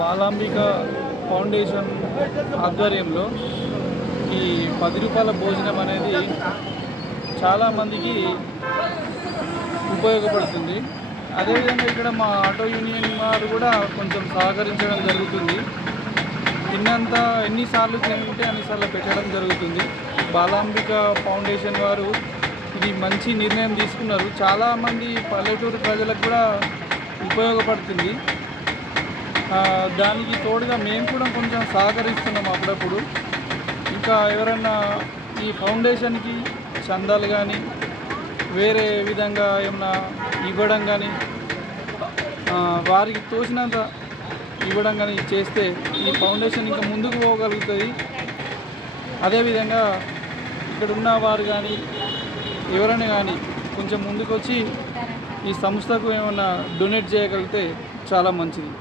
Balambika foundation ఆధ్వర్యంలో ఈ 10 రూపాయల భోజనం అనేది చాలామందికి ఉపయోగపడుతుంది. అదేవిధంగా ఇక్కడ మా ఆటో యూనియన్ వారు కూడా కొంచెం సహకరించడం జరుగుతుంది. తిన్నంత ఎన్నిసార్లు తింటే అన్నిసార్లు పెట్టడం జరుగుతుంది. బాలాంబిక ఫౌండేషన్ వారు ఇది మంచి నిర్ణయం తీసుకున్నారు. చాలామంది పల్లెటూరు ప్రజలకు కూడా ఉపయోగపడుతుంది. దానికి తోడుగా మేము కూడా కొంచెం సహకరిస్తున్నాం అప్పుడప్పుడు. ఇంకా ఎవరన్నా ఈ ఫౌండేషన్కి చందాలు కానీ వేరే విధంగా ఏమన్నా ఇవ్వడం కానీ వారికి తోచినంత ఇవ్వడం కానీ చేస్తే ఈ ఫౌండేషన్ ఇంకా ముందుకు పోగలుగుతుంది. అదేవిధంగా ఇక్కడ ఉన్న వారు కానీ ఎవరైనా కానీ కొంచెం ముందుకు వచ్చి ఈ సంస్థకు ఏమైనా డొనేట్ చేయగలిగితే చాలా మంచిది.